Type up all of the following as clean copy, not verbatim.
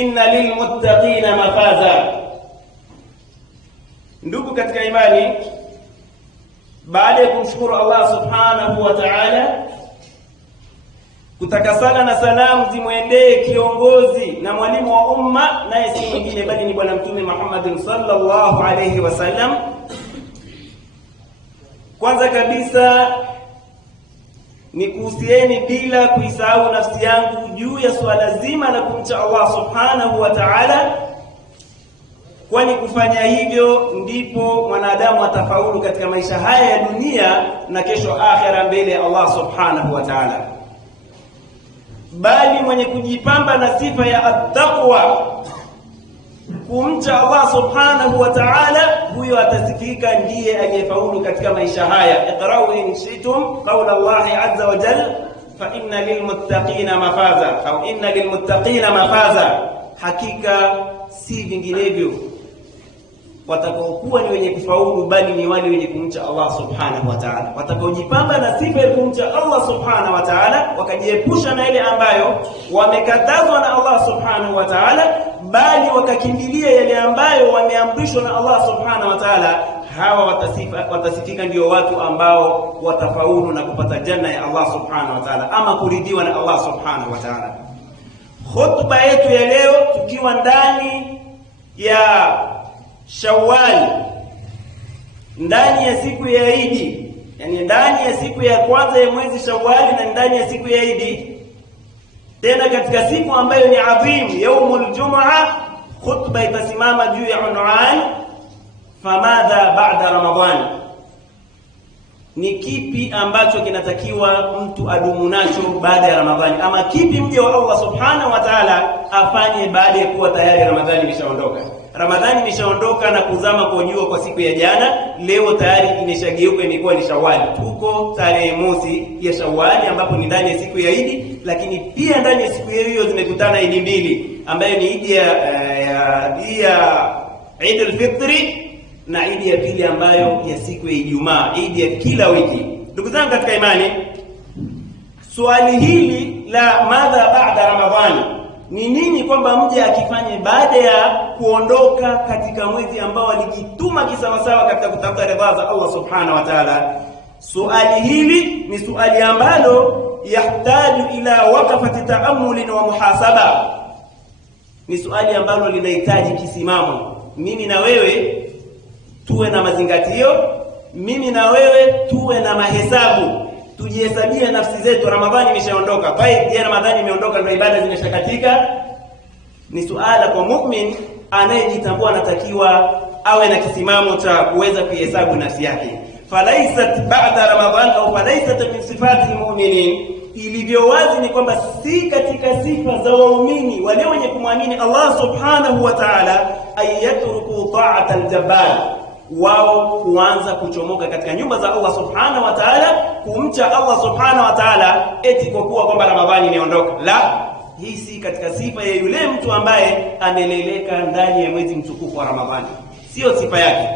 inna lilmuttaqina mafaza. Ndugu katika imani, baada ya kumshukuru Allah subhanahu wa ta'ala, kutakasana na salamu zimwendee kiongozi na mwalimu wa umma, naye si mwingine bali ni bwana mtume Muhammad sallallahu alayhi wasallam. Kwanza kabisa ni kuhusieni bila kuisahau nafsi yangu juu ya swala zima la kumcha Allah subhanahu wa ta'ala, kwani kufanya hivyo ndipo mwanadamu atafaulu katika maisha haya ya dunia na kesho akhera mbele ya Allah subhanahu wa ta'ala. Bali mwenye kujipamba na sifa ya at-taqwa, kumcha Allah subhanahu wa ta'ala, huyo atasifika ndiye aliyefaulu katika maisha haya. Iqra'u in shi'tum qawla Allah azza wa jalla fa inna lilmuttaqina mafaza, au inna lilmuttaqina mafaza. Hakika si vinginevyo watakaokuwa ni wenye kufaulu, bali ni wale wenye kumcha Allah subhanahu wa ta'ala, watakaojipamba na sifa ya kumcha Allah subhanahu wa ta'ala, wakajiepusha na ile ambayo wamekatazwa na Allah subhanahu wa ta'ala, bali wakakimbilia yale ambayo wameamrishwa na Allah subhanahu wa ta'ala. Hawa watasifika ndio watu ambao watafaulu na kupata janna ya Allah subhanahu wa ta'ala, ama kuridhiwa na Allah subhanahu wa ta'ala. Khutba yetu ya leo tukiwa ndani ya Shawwal, ndani ya siku ya Idi, yani ndani ya siku ya kwanza ya mwezi Shawwal na ndani ya siku ya Idi, tena katika siku ambayo ni adhim, yaumul Jum'a. Khutba itasimama juu ya unwan famadha ba'da Ramadhan, ni kipi ambacho kinatakiwa mtu adumu nacho baada ya Ramadhani, ama kipi mja wa Allah subhanahu wa ta'ala afanye baada ya kuwa tayari Ramadhani imeshaondoka. Ramadhani imeshaondoka na kuzama kwa jua kwa siku ya jana. Leo tayari imeshageuka, imekuwa ni Shawwal. Tuko tarehe mosi ya Shawwal ambapo ni ndani ya siku ya Idi, lakini pia ndani ya siku hiyo zimekutana Idi mbili, ambayo ni Idi ya Eid al-Fitri na Idi ya pili ambayo ya siku ya Ijumaa, Idi ya kila wiki. Ndugu zangu katika imani, swali hili la madha ba'da Ramadhani ni nini, kwamba mje akifanye baada ya kuondoka katika mwezi ambao alijituma kisawasawa katika kutafuta ridha za Allah subhanahu wa ta'ala. Swali hili ni swali ambalo yahtaju ila waqfati ta'ammul wa muhasaba, ni swali ambalo linahitaji kisimamo. Mimi na wewe tuwe na mazingatio, mimi na wewe tuwe na mahesabu, tujihesabie nafsi zetu. Ramadhani imeshaondoka, je, Ramadhani imeondoka ndio ibada zimeshakatika? Ni suala kwa mu'min anayejitambua, anatakiwa awe na kisimamo cha kuweza kuhesabu nafsi yake. Falaisat ba'da Ramadhan au falaisat min sifati almu'minin, ilivyo wazi ni kwamba si katika sifa za waumini wale wenye kumwamini Allah subhanahu wa ta'ala ayatruku ta'at aljabbar, wao kuanza kuchomoka katika nyumba za Allah subhanahu wa ta'ala, kumcha Allah subhanahu wa ta'ala eti kwa kuwa kwamba Ramadhani imeondoka. La, hii si katika sifa ya yule mtu ambaye ameleleka ndani ya mwezi mtukufu wa Ramadhani, sio sifa yake.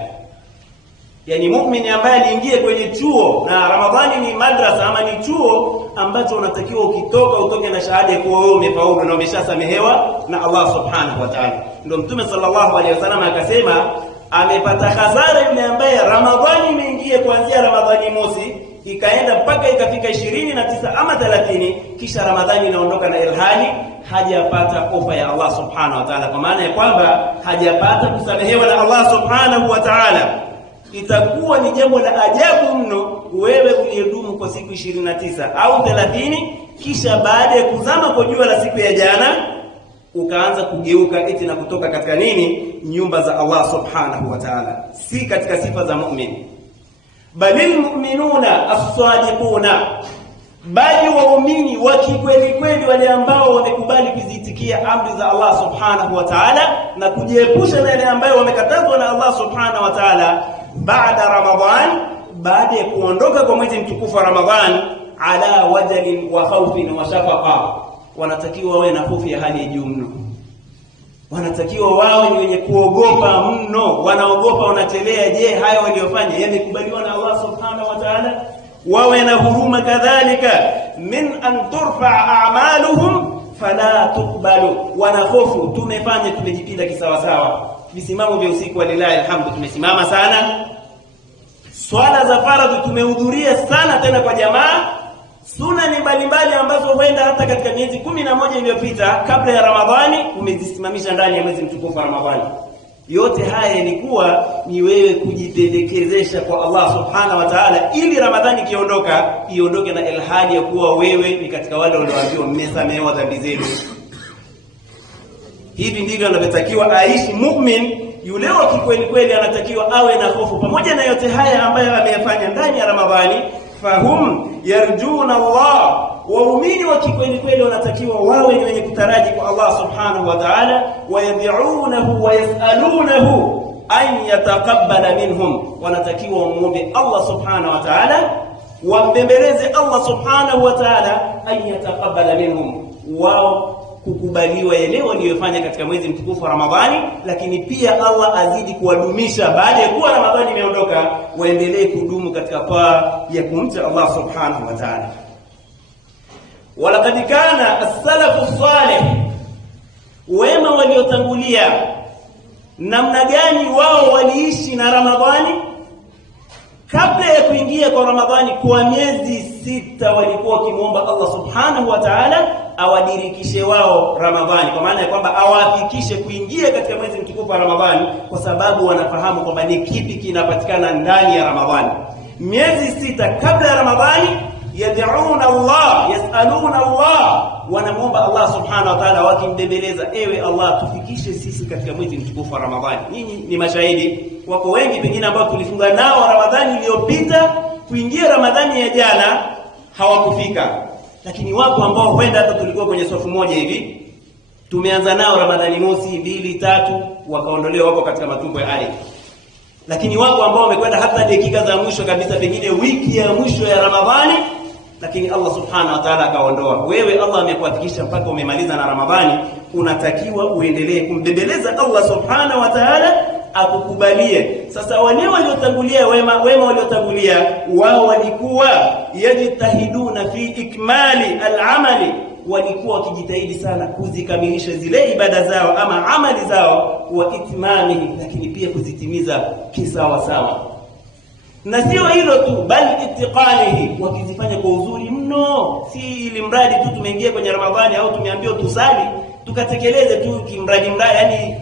Yani muumini ambaye aliingia kwenye chuo, na Ramadhani ni madrasa ama ni chuo ambacho unatakiwa ukitoka utoke na shahada kuwa wewe umefaulu na umeshasamehewa na Allah subhanahu wa ta'ala. Ndio Mtume sallallahu alaihi wasallam akasema amepata hasara yule ambaye Ramadhani imeingia kuanzia Ramadhani mosi ikaenda mpaka ikafika 29 ama 30, kisha Ramadhani inaondoka na ilhali hajapata ofa ya Allah subhanahu wa ta'ala, kwa maana ya kwamba hajapata kusamehewa na Allah subhanahu wa ta'ala. Itakuwa ni jambo la ajabu mno wewe uliyedumu kwa siku 29 au 30, kisha baada ya kuzama kwa jua la siku ya jana ukaanza kugeuka eti na kutoka katika nini, nyumba za Allah subhanahu wa ta'ala. Si katika sifa za mu'min, balil mu'minuna as-sadiquna, bali waumini wa kweli kweli, wale ambao wamekubali kuzitikia amri za Allah subhanahu wa ta'ala na kujiepusha na yale ambayo wamekatazwa na Allah subhanahu wa ta'ala. Baada Ramadhan, baada ya kuondoka kwa mwezi mtukufu wa Ramadhan, ala wajalin wa khawfin wa shafaqa, wanatakiwa wawe na hofu ya hali ya juu mno, wanatakiwa wawe ni wenye kuogopa mno, wanaogopa, wanatelea. Je, haya waliofanya yamekubaliwa na Allah subhanahu wa ta'ala? Wawe na huruma kadhalika, min an turfa a'maluhum fala tuqbalu, wanahofu tumefanya tumejipinda kisawasawa. Visimamo vya usiku walilahi alhamdu tumesimama sana, swala za faradhi tumehudhuria sana tena kwa jamaa, sunna ni mbalimbali ambazo huenda hata katika miezi 11 iliyopita kabla ya Ramadhani umezisimamisha ndani ya mwezi mtukufu wa Ramadhani. Yote haya ilikuwa ni wewe kujipendekezesha kwa Allah subhanahu wa ta'ala, ili Ramadhani kiondoka iondoke na ilhali ya kuwa wewe ni katika wale walioambiwa mmesamehewa dhambi zenu. Hivi ndivyo anavyotakiwa aishi mu'min. Yule wa kweli kweli anatakiwa awe na hofu pamoja na yote haya ambayo ameyafanya ndani ya Ramadhani. Fahum yarjuna Allah, waumini wa kweli kweli wanatakiwa wawe ni wenye kutaraji kwa Allah subhanahu wa ta'ala, wayad'unahu wa yas'alunahu an yataqabbala minhum, wanatakiwa wamuombe Allah subhanahu wa ta'ala, wambembeleze Allah subhanahu wa ta'ala an yataqabbala minhum, wao kukubaliwa yale waliyofanya katika mwezi mtukufu wa Ramadhani, lakini pia Allah azidi kuwadumisha baada ya kuwa Ramadhani imeondoka, waendelee kudumu katika taa ya kumcha Allah subhanahu wa ta'ala. Walaqad kana as-salafu salih, wema waliotangulia, namna gani wao waliishi na Ramadhani. Kabla ya kuingia kwa Ramadhani kwa miezi 6 walikuwa wakimuomba Allah subhanahu wa ta'ala awadirikishe wao Ramadhani, kwa maana ya kwamba awafikishe kuingia katika mwezi mtukufu wa Ramadhani, kwa sababu wanafahamu kwamba ni kipi kinapatikana ndani ya Ramadhani. Miezi 6 kabla ya Ramadhani yad'una Allah, yas'aluna Allah, wanamuomba Allah subhanahu wa ta'ala wakimbembeleza, ewe Allah tufikishe sisi katika mwezi mtukufu wa Ramadhani. Nyinyi ni mashahidi, wako wengi pengine ambao tulifunga nao Ramadhani iliyopita, kuingia Ramadhani ya jana hawakufika, lakini wapo ambao huenda hata tulikuwa kwenye safu moja hivi, tumeanza nao Ramadhani mosi, 2, 3 wakaondolewa, wako katika matumbo ya ardhi. Lakini wako ambao wamekwenda hata dakika za mwisho kabisa, pengine wiki ya mwisho ya Ramadhani, lakini Allah subhanahu wa ta'ala akaondoa. Wewe Allah amekuhakikisha mpaka umemaliza na Ramadhani, unatakiwa uendelee kumbembeleza Allah subhanahu wa ta'ala akukubalie. Sasa wale waliotangulia wema waliotangulia, wao walikuwa yajitahiduna fi ikmali al-amali, walikuwa wakijitahidi sana kuzikamilisha zile ibada zao ama amali zao, wa itmamihi, lakini pia kuzitimiza kisawa sawa. Na sio hilo tu, bali itiqanihi, wakizifanya kwa uzuri mno, si ili mradi tu tumeingia kwenye Ramadhani au tumeambiwa tusali tukatekeleze tu kimradi, yani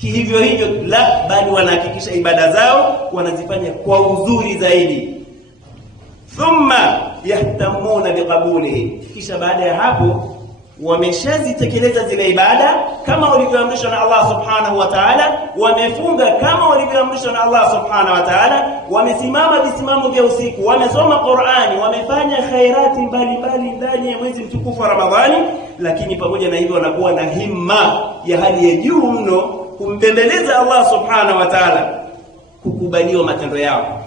kihivyo hivyo, la, bali wanahakikisha ibada zao wanazifanya kwa uzuri zaidi. Thumma yahtamuna biqabulihi, kisha baada ya hapo wameshazitekeleza zile ibada kama walivyoamrishwa na Allah subhanahu wa ta'ala, wamefunga kama walivyoamrishwa na Allah subhanahu wa ta'ala, wamesimama visimamo vya usiku, wamesoma Qur'ani, wamefanya khairati mbalimbali ndani ya mwezi mtukufu wa Ramadhani, lakini pamoja na hivyo wanakuwa na himma ya hali ya juu mno kumbembeleza Allah subhanahu wa ta'ala, kukubaliwa matendo yao.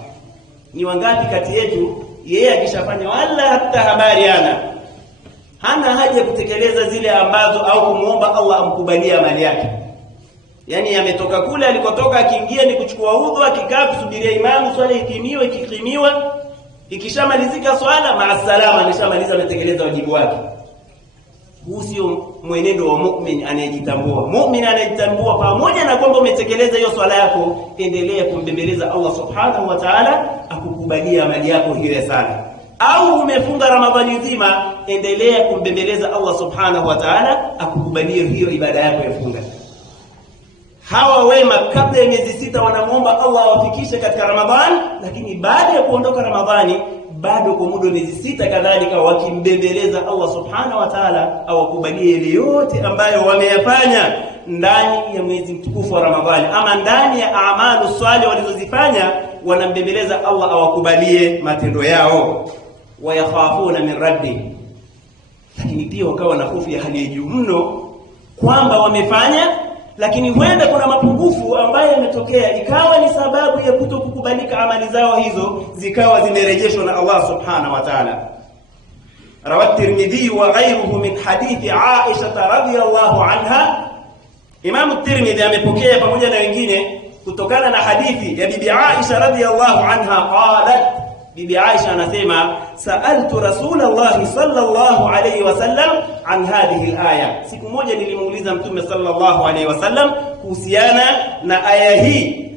Ni wangapi kati yetu yeye akishafanya wala hata habari hana haja kutekeleza zile ambazo, au kumuomba Allah amkubalie amali yake. Yani ametoka kule alikotoka, akiingia ni kuchukua udhu, akikaa kusubiria imamu swala ikimiwa, ikikimiwa, ikishamalizika swala maasalama, ameshamaliza, ametekeleza wajibu wake. Huu sio mwenendo wa mu'min anayejitambua. Mu'min anayejitambua, pamoja na kwamba umetekeleza hiyo swala yako, endelea kumbembeleza Allah subhanahu wa ta'ala akukubalia amali yako hiyo ya sala. Au umefunga Ramadhani nzima, endelea kumbembeleza Allah subhanahu wa ta'ala akukubalie hiyo ibada yako ya funga. Hawa wema kabla ya miezi 6 wanamuomba Allah awafikishe katika Ramadhani, lakini baada ya kuondoka Ramadhani bado kwa muda miezi 6 kadhalika wakimbembeleza Allah subhanahu wa ta'ala awakubalie ile yote ambayo wameyafanya ndani ya mwezi mtukufu wa Ramadhani, ama ndani ya amalu salih walizozifanya, wanambembeleza Allah awakubalie matendo yao. Wayakhafuna min rabbi, lakini pia wakawa na hofu ya hali ya juu mno kwamba wamefanya, lakini huenda kuna mapungufu ambayo yametokea, ikawa ni sababu ya kutokukubalika amali zao hizo, zikawa zimerejeshwa na Allah subhanahu wa ta'ala. Rawat Tirmidhi wa ghayruhu min hadithi Aisha radhiyallahu anha, Imam Tirmidhi amepokea pamoja na wengine kutokana na hadithi ya bibi Aisha radhiyallahu anha, qalat, Bibi Aisha anasema sa'altu Rasulullah sallallahu alayhi wasallam an hadhihi al-aya, siku moja nilimuuliza Mtume sallallahu alayhi wasallam kuhusiana na aya hii.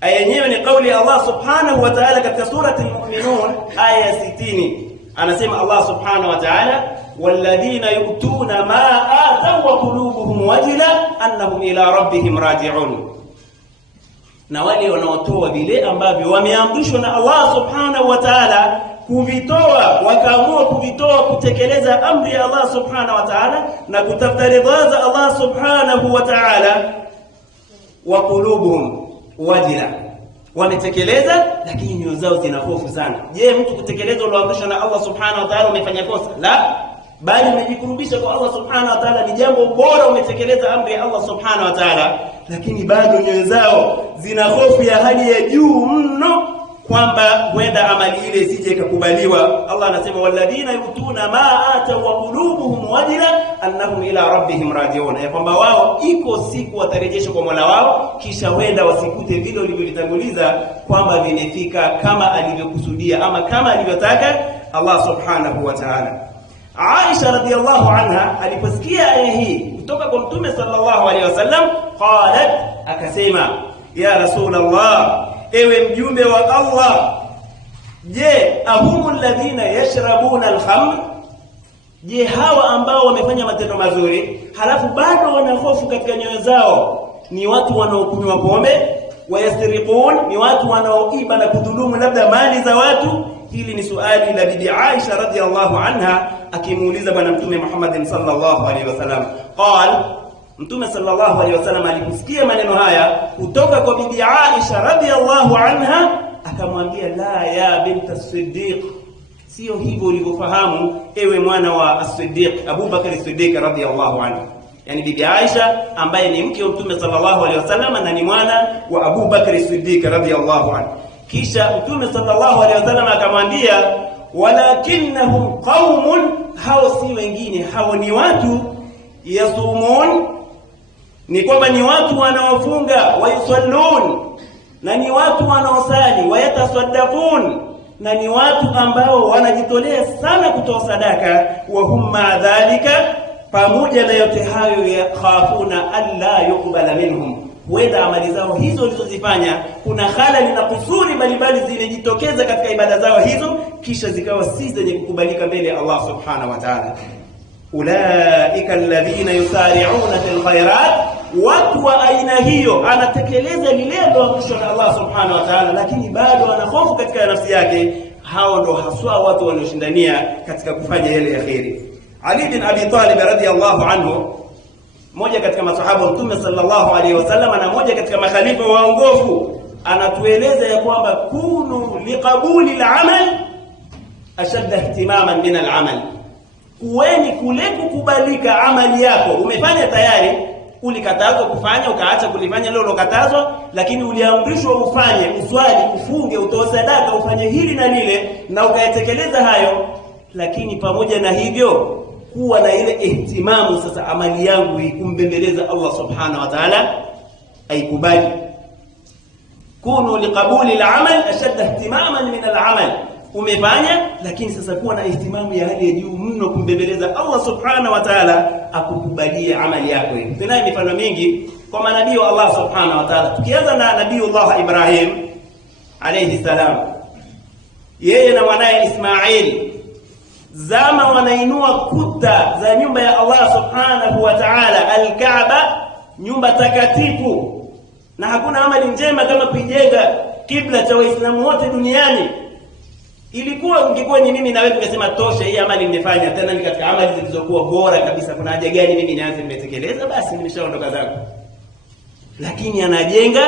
Aya yenyewe ni kauli ya Allah subhanahu wa ta'ala katika surati al-Mu'minun aya 60. Anasema Allah subhanahu wa ta'ala walladhina yu'tuna ma ataw wa qulubuhum wajila annahum ila rabbihim raji'un, na wale wanaotoa vile ambavyo wameamrishwa na Allah subhanahu wa ta'ala kuvitoa, wakaamua kuvitoa kutekeleza amri ya Allah subhanahu wa ta'ala na kutafuta ridha za Allah subhanahu wa ta'ala, wa qulubuhum wajila, wametekeleza lakini nyoyo zao zina hofu sana. Je, mtu kutekeleza ulioamrishwa na Allah subhanahu wa ta'ala umefanya kosa? La, bali umejikurubisha kwa Allah subhanahu wa ta'ala, ni jambo bora, umetekeleza amri ya Allah subhanahu wa ta'ala, lakini bado nyoyo zao zina hofu ya hali ya juu mno kwamba huenda amali ile isije ikakubaliwa. Allah anasema walladhina yutuna ma ataw wa qulubuhum wajila annahum ila rabbihim raji'un, ya kwamba wao iko siku watarejeshwa kwa Mola wao, kisha huenda wasikute vile walivyotanguliza kwamba vinefika kama alivyokusudia ama kama alivyotaka Allah subhanahu wa ta'ala. Aisha radhiyallahu anha aliposikia aya hii kutoka kwa Mtume sallallahu alayhi wasallam, qalat, akasema ya Rasulullah, ewe mjumbe wa Allah, je, ahumul ladhina yashrabuna al-khamr, je hawa ambao wamefanya matendo mazuri halafu bado wana hofu katika nyoyo zao ni watu wanaokunywa pombe, wayasriqun, ni watu wanaoiba na kudhulumu labda mali za watu? Hili ni swali la Bibi Aisha radhiyallahu anha akimuuliza bwana Mtume Muhammad sallallahu alaihi wasallam. Qal, Mtume sallallahu alaihi wasallam aliposikia maneno haya kutoka kwa Bibi Aisha radhiyallahu anha akamwambia, la ya bint as-Siddiq, sio hivyo ulivyofahamu ewe mwana wa as-Siddiq, Abu Bakr as-Siddiq radhiyallahu anhu. Yani Bibi Aisha ambaye ni mke wa Mtume sallallahu alaihi wasallam na ni mwana wa Abu Bakr as-Siddiq radhiyallahu anhu. Kisha Mtume sallallahu alaihi wasallam akamwambia, walakinnahum qaumun, hao si wengine, hao ni watu, yasumun, ni kwamba ni watu wanaofunga, wayusallun, na ni watu wanaosali, wayatasaddaqun, na ni watu ambao wanajitolea sana kutoa sadaka, wa hum ma dhalika, pamoja na yote hayo, yakhafuna alla yuqbala minhum, huenda amali zao hizo walizozifanya kuna halali na kusuri mbalimbali zimejitokeza katika ibada zao hizo, kisha zikawa si zenye kukubalika mbele ya Allah subhanahu wa ta'ala. Ulaika alladhina yusari'una fil khairat, watu wa aina hiyo anatekeleza lile aliloamrishwa na Allah subhanahu wa ta'ala, lakini bado ana hofu katika nafsi yake. Hao ndo haswa watu wanaoshindania katika kufanya yale ya khairi. Ali bin Abi Talib radhiyallahu anhu, mmoja katika masahaba wa Mtume sallallahu alaihi wasallam na mmoja katika makhalifa waongofu, anatueleza ya kwamba kunu liqabuli al-amal ashadda ihtimaman min al-amal, kuweni kule kukubalika amali yako. Umefanya tayari, ulikatazwa kufanya ukaacha kulifanya leo ulokatazwa, lakini uliamrishwa ufanye, uswali, ufunge, utoe sadaka, ufanye hili na lile, na ukayatekeleza hayo, lakini pamoja na hivyo kuwa na ile ihtimamu, sasa amali yangu ikumbembeleza Allah subhanahu wa ta'ala aikubali. Kunu liqabuli al-amal ashadda ihtimaman min al-amal, umefanya lakini sasa kuwa na ihtimamu ya hali ya juu mno kumbembeleza Allah subhanahu wa ta'ala akukubalie amali yako hiyo. Tunayo mifano mingi kwa manabii wa Allah subhanahu wa ta'ala, tukianza na Nabiiullah Ibrahim alayhi salam, yeye na mwanae Ismail zama wanainua kuta za nyumba ya Allah subhanahu wa ta'ala, al-Kaaba, nyumba takatifu, na hakuna amali njema kama kujenga kibla cha Waislamu wote duniani. Ingekuwa ni mimi na wewe tungesema tosha, hii amali nimefanya, tena ni katika amali zilizokuwa bora kabisa, kuna haja gani mimi nianze nimetekeleza, basi nimeshaondoka zangu. Lakini anajenga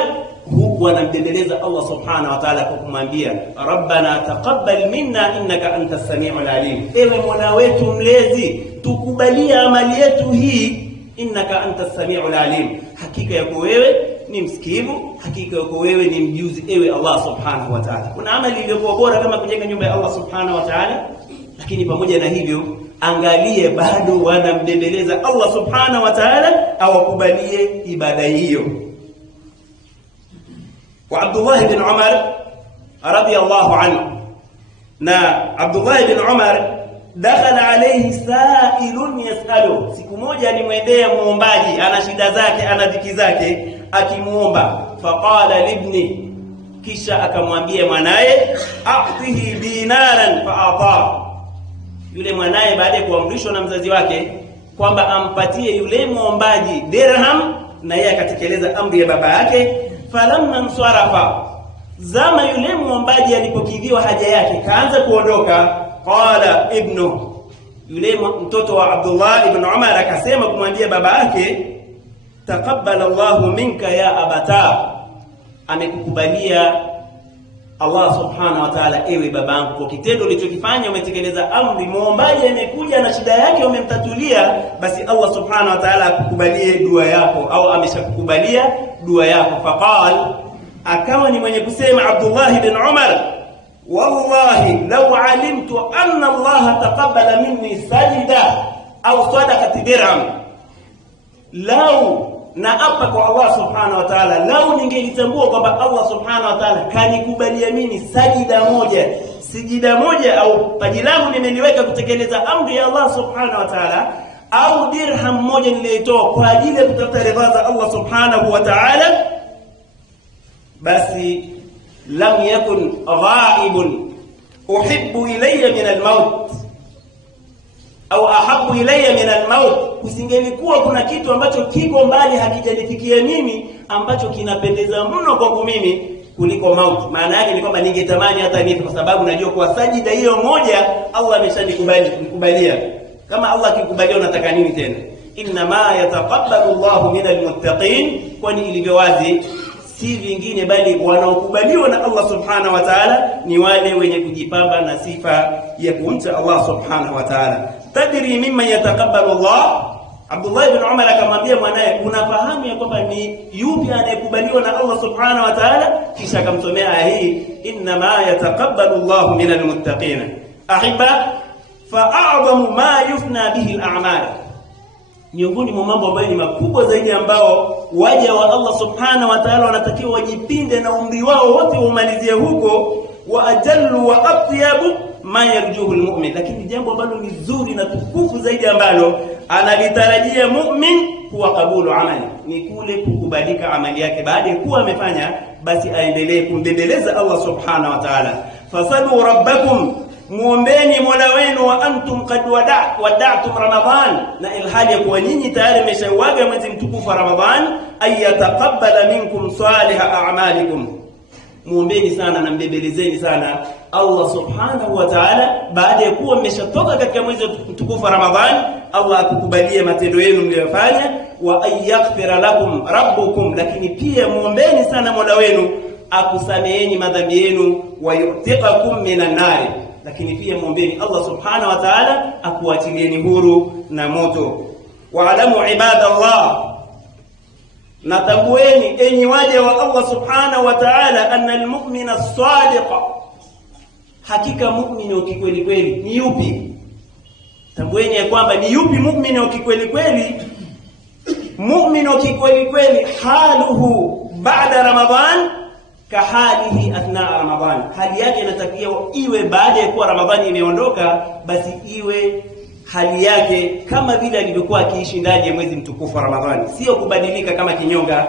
huku anambembeleza Allah subhanahu wa ta'ala kwa kumwambia, rabbana taqabbal minna innaka antas samiul alim, ewe Mola wetu mlezi, tukubalie amali yetu hii, innaka antas samiul alim, hakika yako wewe ni msikivu, hakika yako wewe ni mjuzi, ewe Allah subhanahu wa ta'ala. Kuna amali iliyokuwa bora kama kujenga nyumba ya Allah subhanahu wa ta'ala, lakini pamoja na hivyo angalie bado wanambembeleza Allah subhanahu wa ta'ala awakubalie ibada hiyo. Wa Abdullah bin Umar radiyallahu anhu, Na Abdullah ibn Umar, dakhala alayhi sa'ilun yas'alu, siku moja alimwendea muombaji, ana shida zake, ana dhiki zake, akimuomba. Faqala libni, kisha akamwambia mwanae, a'tihi dinaran fa'ata. Yule mwanae baada ya kuamrishwa na mzazi wake kwamba ampatie yule muombaji dirham, na yeye akatekeleza amri ya baba yake. Falamma nsarafa, zama yule muombaji alipokidhiwa haja yake kaanza kuondoka, qala ibnu, yule mtoto wa Abdullah ibn Umar akasema kumwambia baba yake, taqabbala Allahu minka ya abata, amekukubalia Allah subhanahu wa ta'ala ewe babangu, kwa kitendo ulichokifanya, umetekeleza amri. Muombaji amekuja na shida yake, umemtatulia, basi Allah subhanahu wa ta'ala akukubalie dua yako, au ameshakukubalia dua yako. Faqal, akawa ni mwenye kusema Abdullah ibn Umar, wallahi law alimtu anna Allah taqabbala minni sajida au sadaqati dirham, lau, na apa kwa Allah subhanahu wa ta'ala, lau ningelitambua kwamba Allah subhanahu wa ta'ala kanikubalia mimi sajida moja, sijida moja, au paji langu nimeliweka kutekeleza amri ya Allah subhanahu wa ta'ala, au dirham moja nilitoa kwa ajili ya kutafuta ridha za Allah subhanahu wa ta'ala, basi lam yakun ghaibun uhibbu ilayya min al-maut au ahabbu ilayya min al-maut, kusingelikuwa kuna kitu ambacho kiko mbali hakijanifikia mimi ambacho kinapendeza mno kwangu mimi kuliko mauti. Maana yake ni kwamba ningetamani hata nife, kwa sababu najua kwa sajida hiyo moja Allah ameshanikubalia. Kama Allah akikubalia unataka nini tena? Inna ma yataqabbalu Allahu minal muttaqin, kwani ilivyo wazi si vingine bali wanaokubaliwa na Allah subhanahu wa ta'ala ni wale wenye kujipamba na sifa ya kumcha Allah subhanahu wa ta'ala. Tadri mimma yataqabbalu Allah, Abdullah ibn Umar akamwambia mwanae, unafahamu ya kwamba ni yupi anayekubaliwa na Allah subhanahu wa ta'ala? Kisha akamsomea aya hii, inna ma yataqabbalu Allahu minal muttaqin. Ahibba, fa'a'zamu ma yufna bihi al-a'mal, miongoni mwa mambo ambayo ni makubwa zaidi ambao waja wa Allah subhanahu wa ta'ala wanatakiwa wajipinde na umri wao wote umalizie huko, wa ajallu wa atyabu ma yarjuhu almu'min, lakini jambo ambalo ni zuri na tukufu zaidi ambalo analitarajia mu'min kuwa kabulu amali, ni kule kukubalika amali yake baada ya kuwa amefanya, basi aendelee kumbembeleza Allah subhanahu wa ta'ala. Fasalu rabbakum, muombeni Mola wenu, wa antum qad wada'tum Ramadhan, na ilhali ya kuwa nyinyi tayari mmeshauaga mwezi mtukufu wa Ramadhan, ay yataqabbala minkum salihah a'malikum, muombeni sana na mbembelezeni sana Allah subhanahu wa ta'ala baada ya kuwa mmeshatoka katika mwezi mtukufu wa Ramadhan, Allah akukubalie matendo yenu mliyofanya, wa ayaghfira lakum rabbukum, lakini pia muombeni sana Mola wenu akusameeni madhambi yenu, wa yu'tiqakum minan nar, lakini pia muombeni Allah subhanahu wa ta'ala akuachilieni huru na moto. Wa'lamu ibadallah, natambueni enyi waja wa Allah subhanahu wa ta'ala, anna almu'mina as-sadiqa, hakika mu'mini wa kikweli kweli ni yupi? Tambueni ya kwamba ni yupi mu'mini wa kikweli kweli. Mu'mini wa kikweli kweli haluhu ba'da Ramadhan kahalihi athna Ramadhan, hali yake inatakiwa iwe baada ya kuwa Ramadhani imeondoka, basi iwe hali yake kama vile alivyokuwa akiishi ndani ya mwezi mtukufu wa Ramadhani, sio kubadilika kama kinyonga.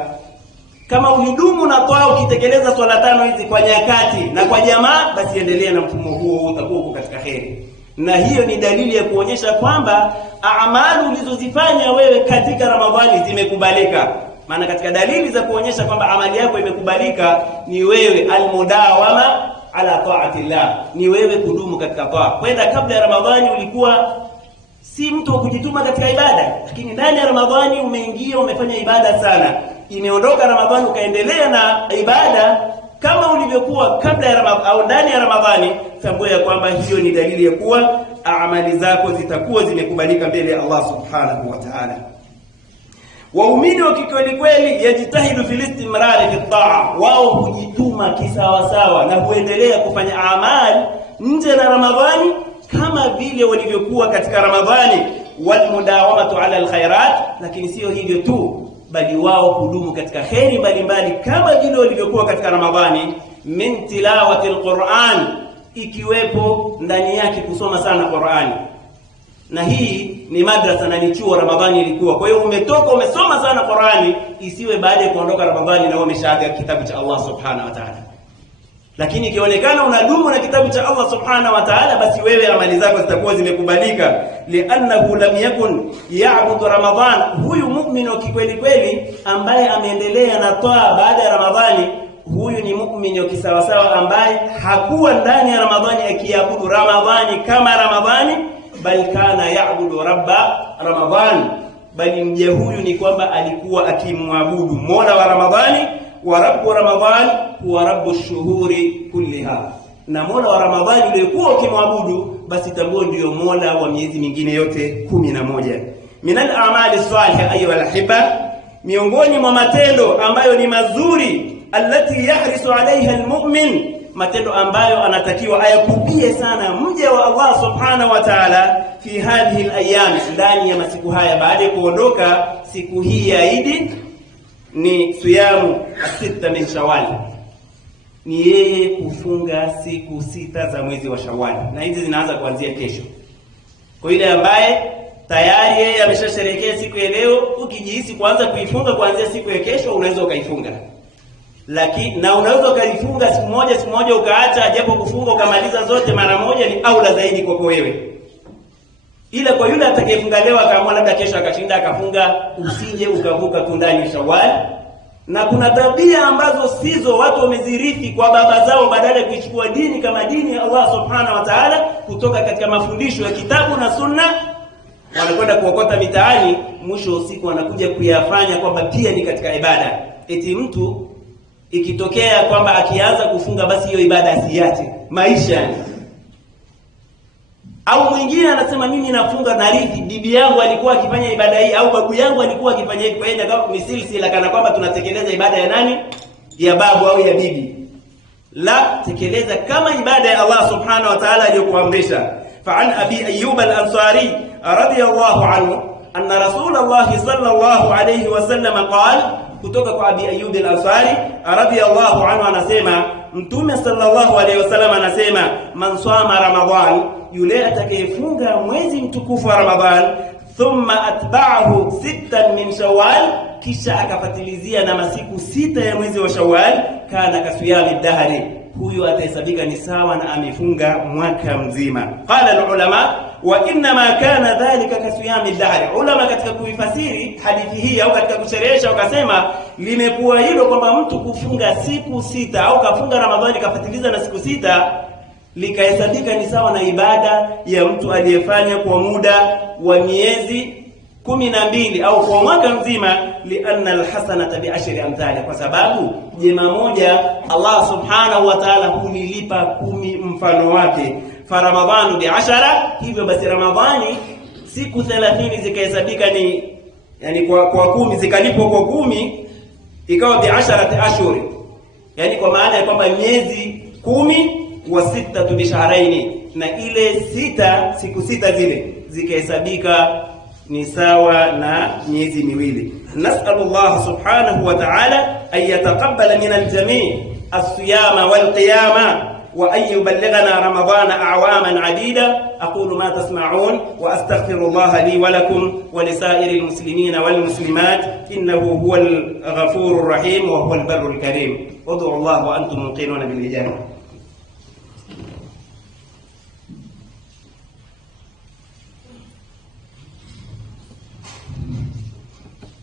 Kama ulidumu na toa ukitekeleza swala tano hizi kwa nyakati na kwa jamaa, basi endelea na mfumo huo, utakuwa katika heri. Na hiyo ni dalili ya kuonyesha kwamba amali ulizozifanya wewe katika Ramadhani zimekubalika. Maana katika dalili za kuonyesha kwamba amali yako imekubalika ni wewe almudawama ala ta'atillah, ni wewe kudumu katika taa. Kwenda kabla ya Ramadhani ulikuwa si mtu wa kujituma katika ibada, lakini ndani ya Ramadhani umeingia, umefanya ibada sana. Imeondoka Ramadhani ukaendelea na ibada kama ulivyokuwa kabla ya Ramadhani au ndani ya Ramadhani, tambua ya kwamba hiyo ni dalili ya kuwa amali zako zitakuwa zimekubalika mbele ya Allah subhanahu wa ta'ala. Waumini wa kikweli kweli yajitahidu fil istimrari fi taa, wao hujituma kisawa sawa na huendelea kufanya amali nje na Ramadhani kama vile walivyokuwa katika Ramadhani, wal mudawamatu ala alkhairat, lakini sio hivyo tu, bali wao hudumu katika khairi mbalimbali kama vile walivyokuwa katika Ramadhani, min tilawati alquran, ikiwepo ndani yake kusoma sana Qur'ani. Na hii ni madrasa na ni chuo Ramadhani ilikuwa. Kwa hiyo umetoka umesoma sana Qur'ani, isiwe baada ya kuondoka Ramadhani na umeshaaga kitabu cha Allah Subhanahu wa Ta'ala. Lakini ikionekana unadumu na kitabu cha Allah Subhanahu wa Ta'ala, basi wewe amali zako zitakuwa zimekubalika, li'annahu lam yakun ya'budu Ramadhan. Huyu muumini wa kweli kweli ambaye ameendelea na toa baada ya Ramadhani, huyu ni muumini wa kisawasawa ambaye hakuwa ndani ya Ramadhani akiabudu Ramadhani kama Ramadhani, bali kana ya'budu rabba Ramadhan. Bali mja huyu ni kwamba alikuwa akimwabudu Mola wa Ramadhani, wa rabbu Ramadhan huwa rabbu shuhuri kulliha. Na Mola wa Ramadhani uliokuwa ukimwabudu, basi tambua ndio Mola wa miezi mingine yote 11. Minal a'mali salih ayyuha al-ahibba, miongoni mwa matendo ambayo ni mazuri, allati yahrisu alaiha almu'min, matendo ambayo anatakiwa ayakupie sana mja wa Allah Subhanahu wa Ta'ala fi hadhihi al-ayyam, ndani ya masiku haya baada ya kuondoka siku hii ya Eid, ni siyamu sita min Shawwal. Ni yeye kufunga siku sita za mwezi wa Shawwal, na hizi zinaanza kuanzia kesho. Kwa ile ambaye tayari yeye ameshasherehekea siku ya leo, ukijihisi kuanza kuifunga kuanzia siku ya kesho, unaweza ukaifunga. Lakini na unaweza ukaifunga siku moja ukaacha, japo kufunga ukamaliza zote mara moja ni aula zaidi kwako wewe. Ila kwa yule atakayefunga leo akaamua labda kesho akashinda akafunga, usije ukavuka tu ndani ya Shawwal. Na kuna tabia ambazo sizo watu wamezirithi kwa baba zao, badala ya kuichukua dini kama dini ya Allah Subhanahu wa Ta'ala kutoka katika mafundisho ya kitabu na sunna, wanakwenda kuokota mitaani, mwisho usiku wanakuja kuyafanya kwamba pia ni katika ibada. Eti mtu ikitokea kwamba akianza kufunga basi hiyo ibada asiache maisha. Au mwingine anasema mimi nafunga narithi, bibi yangu alikuwa akifanya ibada hii au babu yangu alikuwa akifanya hivi, kwa hiyo ndio ni silsila, kana kwamba tunatekeleza ibada ya nani? Ya babu au ya bibi. La, tekeleza kama ibada ya Allah Subhanahu wa Ta'ala aliyokuamrisha. Fa'an Abi Ayyub al-Ansari radiyallahu anhu anna Rasulullah sallallahu alayhi wasallam qala, kutoka kwa Abi Ayyub al-Ansari radiyallahu anhu anasema, Mtume sallallahu alayhi wasallam anasema, man sama Ramadhan, yule atakayefunga mwezi mtukufu wa Ramadhan, thumma atba'ahu sittan min Shawwal, kisha akafatilizia na masiku sita ya mwezi wa Shawwal, kana kasiyami dahri, huyu atahesabika ni sawa na amefunga mwaka mzima. Qala ulama, wa inma kana dhalika kasiyami dahri. Ulama katika kuifasiri hadithi hii au katika kusherehesha wakasema, limekuwa hilo kwamba mtu kufunga siku sita au kafunga Ramadhani kafatiliza na siku sita, likahesabika ni sawa na ibada ya mtu aliyefanya kwa muda wa miezi 12 au kwa mwaka mzima, lianna alhasanata bi'ashri amthali, kwa sababu jema moja Allah Subhanahu wa Ta'ala hunilipa 10 mfano wake. Fa Ramadhanu bi'ashara, hivyo basi Ramadhani siku 30 zikahesabika ni yani kwa 10 zikalipwa kwa 10, ikawa bi'asharati ashhur, yani kwa maana ya kwamba miezi 10 wa sita bishahraini, na ile sita siku sita zile zikahesabika ni sawa na miezi miwili. Nas'alullah Subhanahu wa Ta'ala an yataqabbala min al-jami' as-siyama wal-qiyama wa an yuballighana Ramadana a'waman 'adida. Aqulu ma tasma'un wa astaghfirullah li wa lakum wa li sa'iril muslimina wal muslimat, innahu huwal ghafurur rahim wa huwal barrul karim. Ud'u Allah wa antum muqinuna bil ijabah.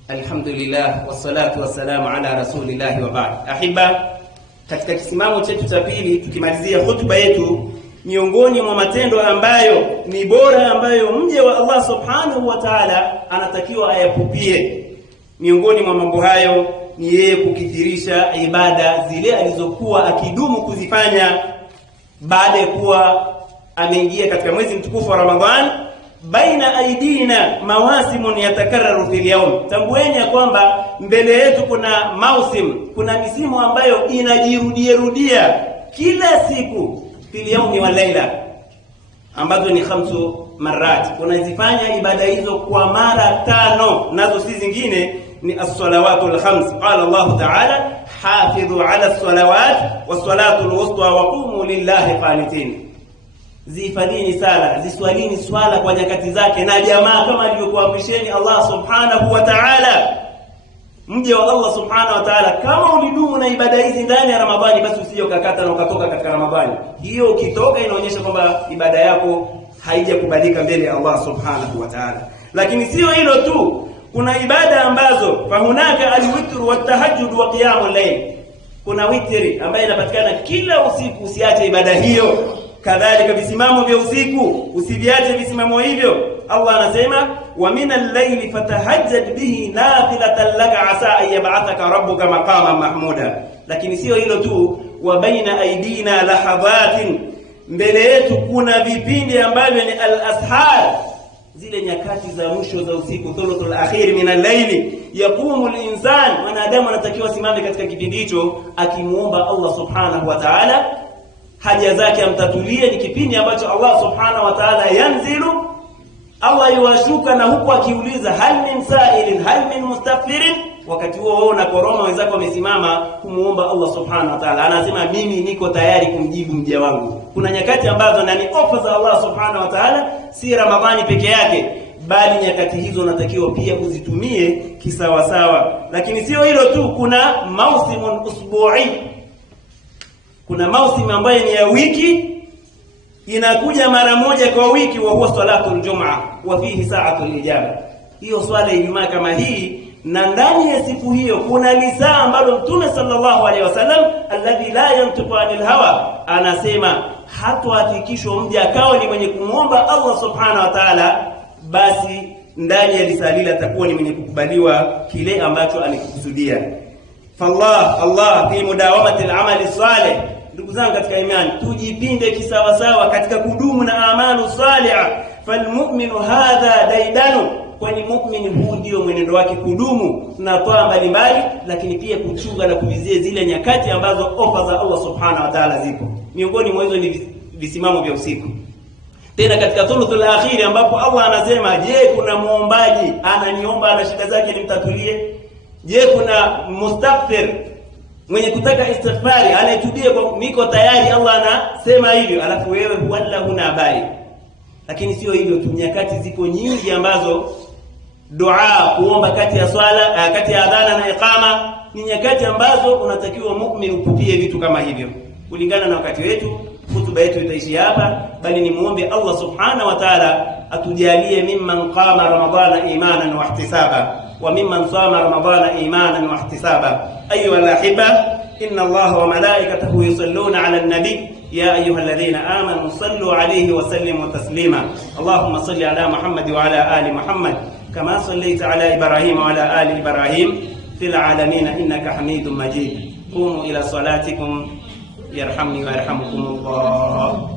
Alhamdulillah wassalatu wassalamu ala rasulillah wa ba'd. Ahiba, katika kisimamo chetu cha pili tukimalizia hotuba yetu, miongoni mwa matendo ambayo ni bora ambayo mje wa Allah Subhanahu wa Ta'ala anatakiwa ayapupie, miongoni mwa mambo hayo ni yeye kukithirisha ibada zile alizokuwa akidumu kuzifanya baada ya kuwa ameingia katika mwezi mtukufu wa Ramadhan. Baina aidina mawasimun yatakarraru fil yawm, tambueni ya kwamba mbele yetu kuna mausim, kuna misimu ambayo inajirudia kila siku, fil yawmi wal laila, ambazo ni 5 marat, unazifanya ibada hizo kwa mara 5, nazo si zingine ni as-salawatul khams. Qala Allah ta'ala hafidhu ala as-salawat was-salatul wusta wa qumu lillahi qanitin. Zihifadhini sala, ziswalini swala kwa nyakati zake na jamaa kama alivyokuamrisheni Allah subhanahu wa ta'ala. Mje wa Allah subhanahu wa ta'ala, kama ulidumu na ibada hizi ndani ya Ramadhani, basi usije ukakata na ukatoka katika Ramadhani. Hiyo ukitoka inaonyesha kwamba ibada yako haijakubalika mbele ya Allah subhanahu wa ta'ala. Lakini sio hilo tu, kuna ibada ambazo fahunaka alwitru watahajjud wa qiyamul layl. Kuna witri ambayo inapatikana kila usiku, usiache ibada hiyo. Kadhalika visimamo vya usiku usiviache visimamo hivyo. Allah anasema wa minal layli fatahajjad bihi nafilatan laka asa an yab'athaka rabbuka maqaman mahmuda. Lakini sio hilo tu, wa baina aidina lahadhatin, mbele yetu kuna vipindi ambavyo ni al-ashar, zile nyakati za mwisho za usiku, thuluthul akhir min al-layli yaqumu al-insan. Mwanadamu anatakiwa simame katika kipindi hicho akimuomba Allah subhanahu wa ta'ala haja zake amtatulie. Ni kipindi ambacho Allah subhanahu wa ta'ala yanzilu, Allah yuwashuka, na huku akiuliza hal min sa'ilin hal min mustaghfirin. Wakati huo wewe na koroma wenzako wamesimama kumuomba Allah subhanahu wa ta'ala, anasema mimi niko tayari kumjibu mja wangu. Kuna nyakati ambazo na ni ofa za Allah subhanahu wa ta'ala, si Ramadhani peke yake, bali nyakati hizo unatakiwa pia uzitumie kisawa sawa. Lakini sio hilo tu, kuna mausimun usbu'i, kuna mausimu ambayo ni ya wiki, inakuja mara moja kwa wiki, wa huwa salatul jum'a wa fihi sa'atul ijaba. Hiyo swala ya Ijumaa kama hii, na ndani ya siku hiyo kuna lisaa ambalo Mtume sallallahu alaihi wasallam alladhi la yantiqu anil hawa anasema hatoafikishwa mja akawa ni mwenye kumwomba Allah subhanahu wa ta'ala, basi ndani ya lisaa lile atakuwa ni mwenye kukubaliwa kile ambacho alikikusudia. Allah fi mudawamati al-amali salih. Ndugu zangu katika imani, tujipinde kisawasawa katika kudumu na amalu salihah. Falmu'minu hadha daidanu, kwani mu'min huu ndio mwenendo wake kudumu na toa mbalimbali, lakini pia kuchunga na kuvizie zile nyakati ambazo ofa za Allah subhanahu wa ta'ala zipo. Miongoni mwa hizo ni visimamo vya usiku. Tena katika thuluthul akhir ambapo Allah anasema, je, kuna muombaji ananiomba ana shida zake nimtatulie? Je, kuna mustaghfir mwenye kutaka istighfari anayetubia kwa niko tayari? Allah anasema hivyo, alafu wewe wala huna habari. Lakini sio hivyo tu, nyakati ziko nyingi ambazo dua kuomba kati ya swala, kati ya adhana na iqama, ni nyakati ambazo unatakiwa muumini upupie vitu kama hivyo. Kulingana na wakati wetu, hutuba yetu itaishi hapa, bali ni muombe Allah subhanahu wa ta'ala atujalie mimman qama ramadhana imanan wa ihtisaba wa mimman sama ramadhana imanan wa ihtisaba. Ayyuha al-ahibba, inna Allaha wa malaikatahu yusalluna 'ala an-nabi يا أيها الذين آمنوا صلوا عليه وسلموا تسليما. اللهم صل على محمد وعلى آل محمد كما صليت على إبراهيم وعلى آل إبراهيم في العالمين إنك حميد مجيد. قوموا إلى صلاتكم يرحمني ويرحمكم الله.